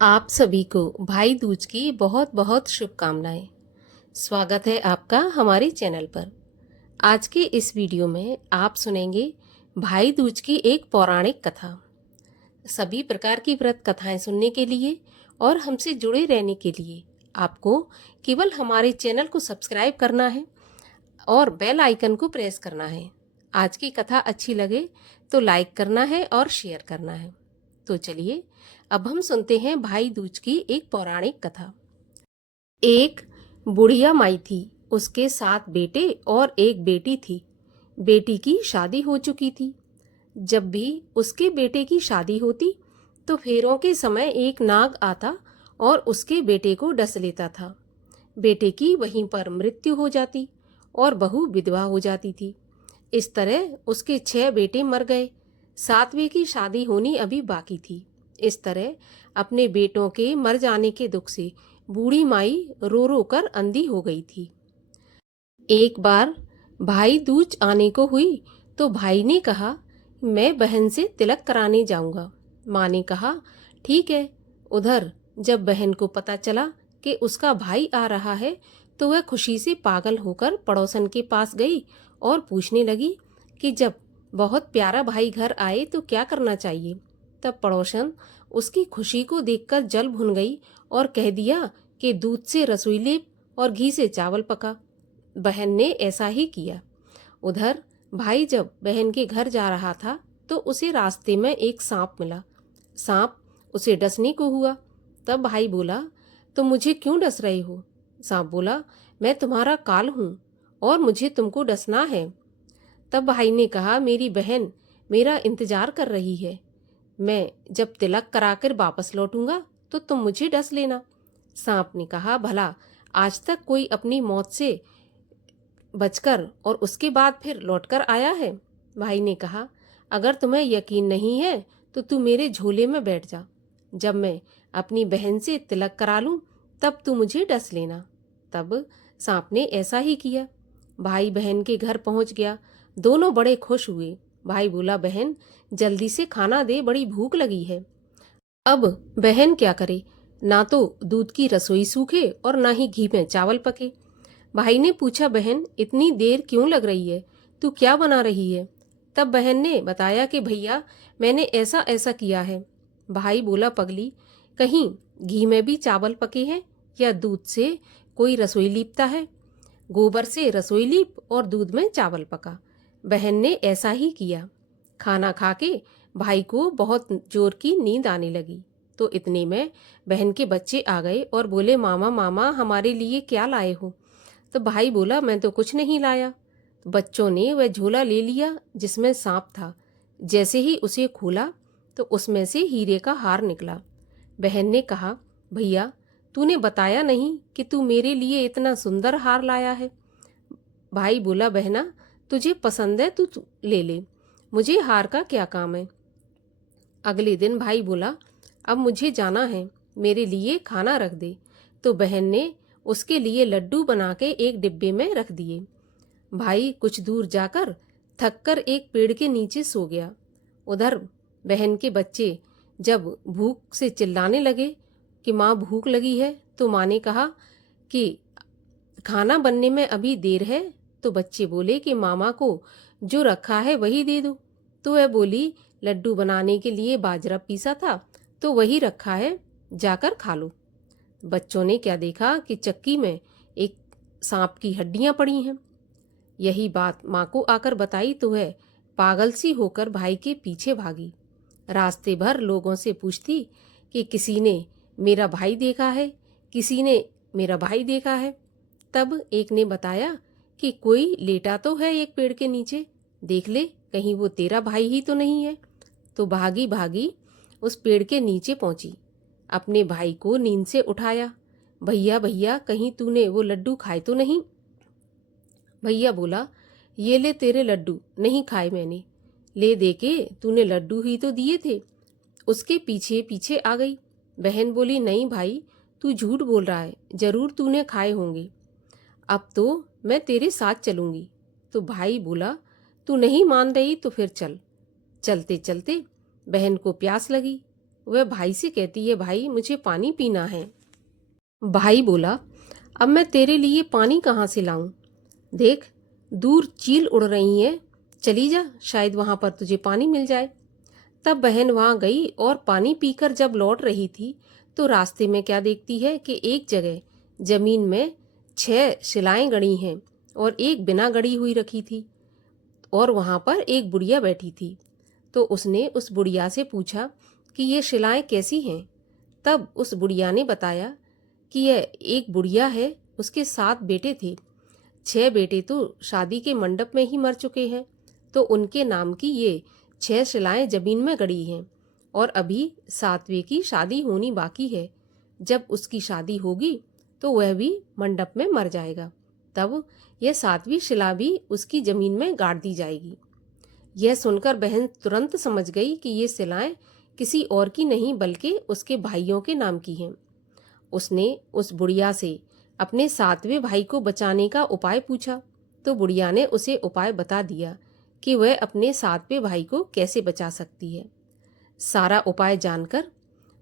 आप सभी को भाई दूज की बहुत बहुत शुभकामनाएं। स्वागत है आपका हमारे चैनल पर। आज के इस वीडियो में आप सुनेंगे भाई दूज की एक पौराणिक कथा। सभी प्रकार की व्रत कथाएं सुनने के लिए और हमसे जुड़े रहने के लिए आपको केवल हमारे चैनल को सब्सक्राइब करना है और बेल आइकन को प्रेस करना है। आज की कथा अच्छी लगे तो लाइक करना है और शेयर करना है। तो चलिए अब हम सुनते हैं भाई दूज की एक पौराणिक कथा। एक बुढ़िया माई थी, उसके 7 बेटे और एक बेटी थी। बेटी की शादी हो चुकी थी। जब भी उसके बेटे की शादी होती तो फेरों के समय एक नाग आता और उसके बेटे को डस लेता था। बेटे की वहीं पर मृत्यु हो जाती और बहू विधवा हो जाती थी। इस तरह उसके 6 बेटे मर गए। 7वें की शादी होनी अभी बाकी थी। इस तरह अपने बेटों के मर जाने के दुख से बूढ़ी माई रो रो कर अंधी हो गई थी। एक बार भाई दूज आने को हुई तो भाई ने कहा, मैं बहन से तिलक कराने जाऊंगा। माँ ने कहा, ठीक है। उधर जब बहन को पता चला कि उसका भाई आ रहा है तो वह खुशी से पागल होकर पड़ोसन के पास गई और पूछने लगी कि जब बहुत प्यारा भाई घर आए तो क्या करना चाहिए। तब पड़ोसन उसकी खुशी को देखकर जल भुन गई और कह दिया कि दूध से रसोई लेप और घी से चावल पका। बहन ने ऐसा ही किया। उधर भाई जब बहन के घर जा रहा था तो उसे रास्ते में एक सांप मिला। सांप उसे डसने को हुआ। तब भाई बोला, तो मुझे क्यों डस रहे हो? सांप बोला, मैं तुम्हारा काल हूँ और मुझे तुमको डसना है। तब भाई ने कहा, मेरी बहन मेरा इंतजार कर रही है। मैं जब तिलक कराकर वापस लौटूंगा तो तुम मुझे डस लेना। सांप ने कहा, भला आज तक कोई अपनी मौत से बचकर और उसके बाद फिर लौटकर आया है? भाई ने कहा, अगर तुम्हें यकीन नहीं है तो तू मेरे झोले में बैठ जा। जब मैं अपनी बहन से तिलक करा लूं तब तू मुझे डस लेना। तब सांप ने ऐसा ही किया। भाई बहन के घर पहुंच गया। दोनों बड़े खुश हुए। भाई बोला, बहन जल्दी से खाना दे, बड़ी भूख लगी है। अब बहन क्या करे, ना तो दूध की रसोई सूखे और ना ही घी में चावल पके। भाई ने पूछा, बहन इतनी देर क्यों लग रही है, तू क्या बना रही है? तब बहन ने बताया कि भैया मैंने ऐसा ऐसा किया है। भाई बोला, पगली कहीं घी में भी चावल पके हैं या दूध से कोई रसोई लीपता है? गोबर से रसोई लीप और दूध में चावल पका। बहन ने ऐसा ही किया। खाना खा के भाई को बहुत जोर की नींद आने लगी। तो इतने में बहन के बच्चे आ गए और बोले, मामा मामा हमारे लिए क्या लाए हो? तो भाई बोला, मैं तो कुछ नहीं लाया। बच्चों ने वह झोला ले लिया जिसमें सांप था। जैसे ही उसे खोला तो उसमें से हीरे का हार निकला। बहन ने कहा, भैया तूने बताया नहीं कि तू मेरे लिए इतना सुंदर हार लाया है। भाई बोला, बहना तुझे पसंद है तो तू ले ले, मुझे हार का क्या काम है। अगले दिन भाई बोला, अब मुझे जाना है, मेरे लिए खाना रख दे। तो बहन ने उसके लिए लड्डू बना के एक डिब्बे में रख दिए। भाई कुछ दूर जाकर थककर एक पेड़ के नीचे सो गया। उधर बहन के बच्चे जब भूख से चिल्लाने लगे कि माँ भूख लगी है, तो माँ ने कहा कि खाना बनने में अभी देर है। तो बच्चे बोले कि मामा को जो रखा है वही दे दो। तो वह बोली, लड्डू बनाने के लिए बाजरा पीसा था तो वही रखा है, जाकर खा लो। बच्चों ने क्या देखा कि चक्की में एक सांप की हड्डियां पड़ी हैं। यही बात माँ को आकर बताई तो वह पागल सी होकर भाई के पीछे भागी। रास्ते भर लोगों से पूछती कि किसी ने मेरा भाई देखा है, किसी ने मेरा भाई देखा है। तब एक ने बताया कि कोई लेटा तो है एक पेड़ के नीचे, देख ले कहीं वो तेरा भाई ही तो नहीं है। तो भागी भागी उस पेड़ के नीचे पहुंची, अपने भाई को नींद से उठाया। भैया भैया कहीं तूने वो लड्डू खाए तो नहीं? भैया बोला, ये ले तेरे लड्डू, नहीं खाए मैंने। ले दे के तूने लड्डू ही तो दिए थे। उसके पीछे पीछे आ गई। बहन बोली, नहीं भाई तू झूठ बोल रहा है, जरूर तूने खाए होंगे। अब तो मैं तेरे साथ चलूंगी। तो भाई बोला, तू नहीं मान रही तो फिर चल। चलते चलते बहन को प्यास लगी। वह भाई से कहती है, भाई मुझे पानी पीना है। भाई बोला, अब मैं तेरे लिए पानी कहाँ से लाऊं? देख, दूर चील उड़ रही है, चली जा, शायद वहां पर तुझे पानी मिल जाए। तब बहन वहां गई और पानी पीकर जब लौट रही थी तो रास्ते में क्या देखती है कि एक जगह जमीन में 6 शिलाएं गड़ी हैं और एक बिना गड़ी हुई रखी थी, और वहां पर एक बुढ़िया बैठी थी। तो उसने उस बुढ़िया से पूछा कि ये शिलाएं कैसी हैं? तब उस बुढ़िया ने बताया कि यह एक बुढ़िया है, उसके 7 बेटे थे। 6 बेटे तो शादी के मंडप में ही मर चुके हैं, तो उनके नाम की ये 6 शिलाएं जमीन में गड़ी हैं, और अभी 7वें की शादी होनी बाकी है। जब उसकी शादी होगी तो वह भी मंडप में मर जाएगा, तब यह 7वीं शिला भी उसकी जमीन में गाड़ दी जाएगी। यह सुनकर बहन तुरंत समझ गई कि ये शिलाएं किसी और की नहीं बल्कि उसके भाइयों के नाम की हैं। उसने उस बुढ़िया से अपने 7वें भाई को बचाने का उपाय पूछा, तो बुढ़िया ने उसे उपाय बता दिया कि वह अपने 7वें भाई को कैसे बचा सकती है। सारा उपाय जानकर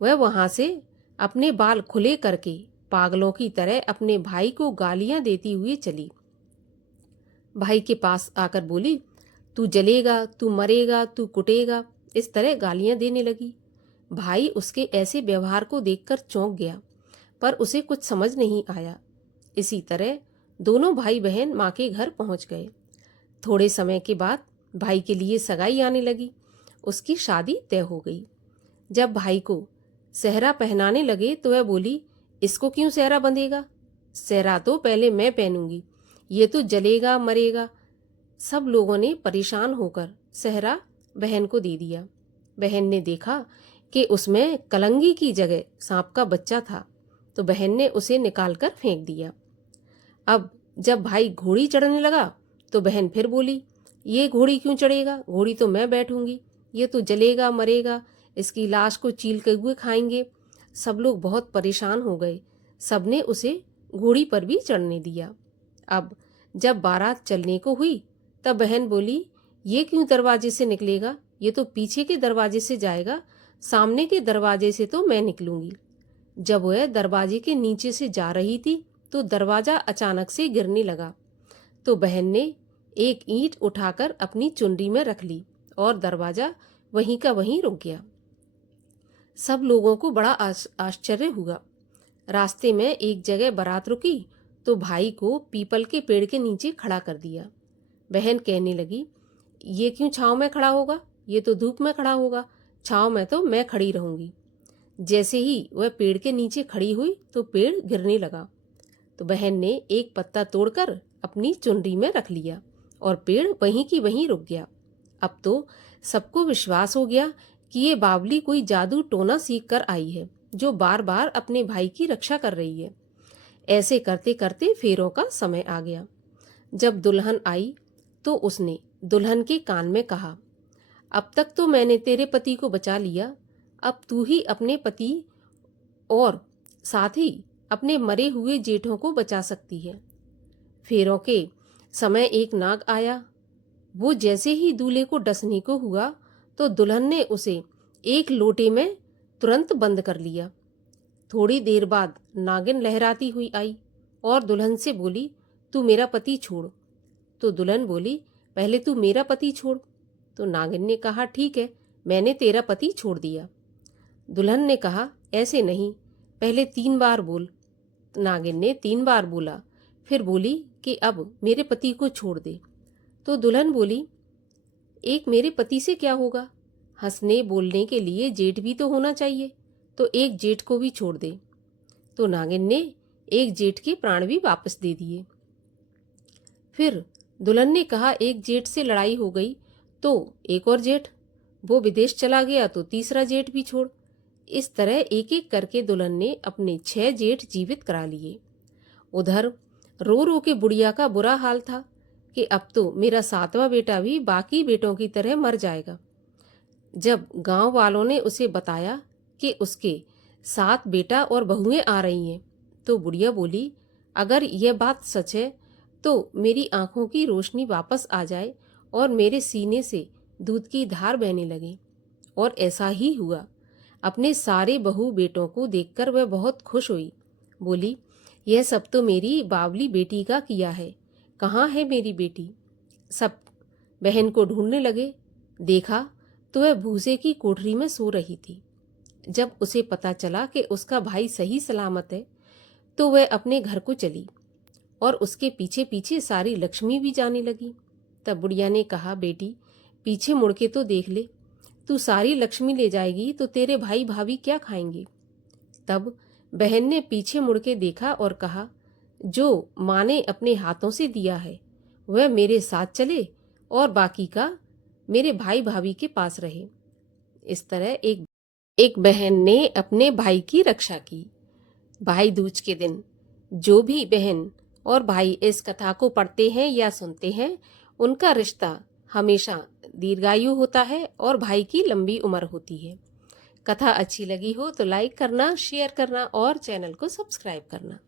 वह वहां से अपने बाल खुले करके पागलों की तरह अपने भाई को गालियां देती हुई चली। भाई के पास आकर बोली, तू जलेगा, तू मरेगा, तू कुटेगा, इस तरह गालियां देने लगी। भाई उसके ऐसे व्यवहार को देखकर चौंक गया, पर उसे कुछ समझ नहीं आया। इसी तरह दोनों भाई बहन माँ के घर पहुंच गए। थोड़े समय के बाद भाई के लिए सगाई आने लगी। उसकी शादी तय हो गई। जब भाई को सेहरा पहनाने लगे तो वह बोली, इसको क्यों सेहरा बंधेगा? सेहरा तो पहले मैं पहनूंगी, ये तो जलेगा मरेगा। सब लोगों ने परेशान होकर सेहरा बहन को दे दिया। बहन ने देखा कि उसमें कलंगी की जगह सांप का बच्चा था, तो बहन ने उसे निकालकर फेंक दिया। अब जब भाई घोड़ी चढ़ने लगा तो बहन फिर बोली, ये घोड़ी क्यों चढ़ेगा? घोड़ी तो मैं बैठूंगी, ये तो जलेगा मरेगा, इसकी लाश को चील के हुए खाएंगे। सब लोग बहुत परेशान हो गए। सबने उसे घोड़ी पर भी चढ़ने दिया। अब जब बारात चलने को हुई तब बहन बोली, ये क्यों दरवाजे से निकलेगा? ये तो पीछे के दरवाजे से जाएगा, सामने के दरवाजे से तो मैं निकलूंगी। जब वह दरवाजे के नीचे से जा रही थी तो दरवाजा अचानक से गिरने लगा, तो बहन ने एक ईंट उठाकर अपनी चुनरी में रख ली और दरवाजा वहीं का वहीं रुक गया। सब लोगों को बड़ा आश्चर्य हुआ। रास्ते में एक जगह बारात रुकी तो भाई को पीपल के पेड़ के नीचे खड़ा कर दिया। बहन कहने लगी, ये क्यों छांव में खड़ा होगा? ये तो धूप में खड़ा होगा, छांव में तो मैं खड़ी रहूंगी। जैसे ही वह पेड़ के नीचे खड़ी हुई तो पेड़ गिरने लगा, तो बहन ने एक पत्ता तोड़कर अपनी चुनरी में रख लिया और पेड़ वहीं की वहीं रुक गया। अब तो सबको विश्वास हो गया कि ये बावली कोई जादू टोना सीख कर आई है, जो बार बार अपने भाई की रक्षा कर रही है। ऐसे करते करते फेरों का समय आ गया। जब दुल्हन आई तो उसने दुल्हन के कान में कहा, अब तक तो मैंने तेरे पति को बचा लिया, अब तू ही अपने पति और साथ ही अपने मरे हुए जेठों को बचा सकती है। फेरों के समय एक नाग आया। वो जैसे ही दूल्हे को डसने को हुआ तो दुल्हन ने उसे एक लोटे में तुरंत बंद कर लिया। थोड़ी देर बाद नागिन लहराती हुई आई और दुल्हन से बोली, तू मेरा पति छोड़। तो दुल्हन बोली, पहले तू मेरा पति छोड़। तो नागिन ने कहा, ठीक है, मैंने तेरा पति छोड़ दिया। दुल्हन ने कहा, ऐसे नहीं, पहले 3 बार बोल। नागिन ने 3 बार बोला, फिर बोली कि अब मेरे पति को छोड़ दे। तो दुल्हन बोली, एक मेरे पति से क्या होगा? हंसने बोलने के लिए जेठ भी तो होना चाहिए, तो एक जेठ को भी छोड़ दे। तो नागिन ने एक जेठ के प्राण भी वापस दे दिए। फिर दुल्हन ने कहा, एक जेठ से लड़ाई हो गई तो एक और जेठ, वो विदेश चला गया तो तीसरा जेठ भी छोड़। इस तरह एक एक करके दुल्हन ने अपने 6 जेठ जीवित करा लिए। उधर रो रो के बुढ़िया का बुरा हाल था कि अब तो मेरा 7वां बेटा भी बाकी बेटों की तरह मर जाएगा। जब गांव वालों ने उसे बताया कि उसके 7 बेटा और बहुएं आ रही हैं, तो बुढ़िया बोली, अगर यह बात सच है तो मेरी आंखों की रोशनी वापस आ जाए और मेरे सीने से दूध की धार बहने लगे। और ऐसा ही हुआ। अपने सारे बहू बेटों को देखकर वह बहुत खुश हुई। बोली, यह सब तो मेरी बावली बेटी का किया है। कहाँ है मेरी बेटी? सब बहन को ढूंढने लगे। देखा तो वह भूसे की कोठरी में सो रही थी। जब उसे पता चला कि उसका भाई सही सलामत है तो वह अपने घर को चली और उसके पीछे पीछे सारी लक्ष्मी भी जाने लगी। तब बुढ़िया ने कहा, बेटी पीछे मुड़ के तो देख ले, तू सारी लक्ष्मी ले जाएगी तो तेरे भाई भाभी क्या खाएंगे? तब बहन ने पीछे मुड़ के देखा और कहा, जो माँ ने अपने हाथों से दिया है वह मेरे साथ चले और बाकी का मेरे भाई भाभी के पास रहे। इस तरह एक बहन ने अपने भाई की रक्षा की। भाई दूज के दिन जो भी बहन और भाई इस कथा को पढ़ते हैं या सुनते हैं, उनका रिश्ता हमेशा दीर्घायु होता है और भाई की लंबी उम्र होती है। कथा अच्छी लगी हो तो लाइक करना, शेयर करना और चैनल को सब्सक्राइब करना।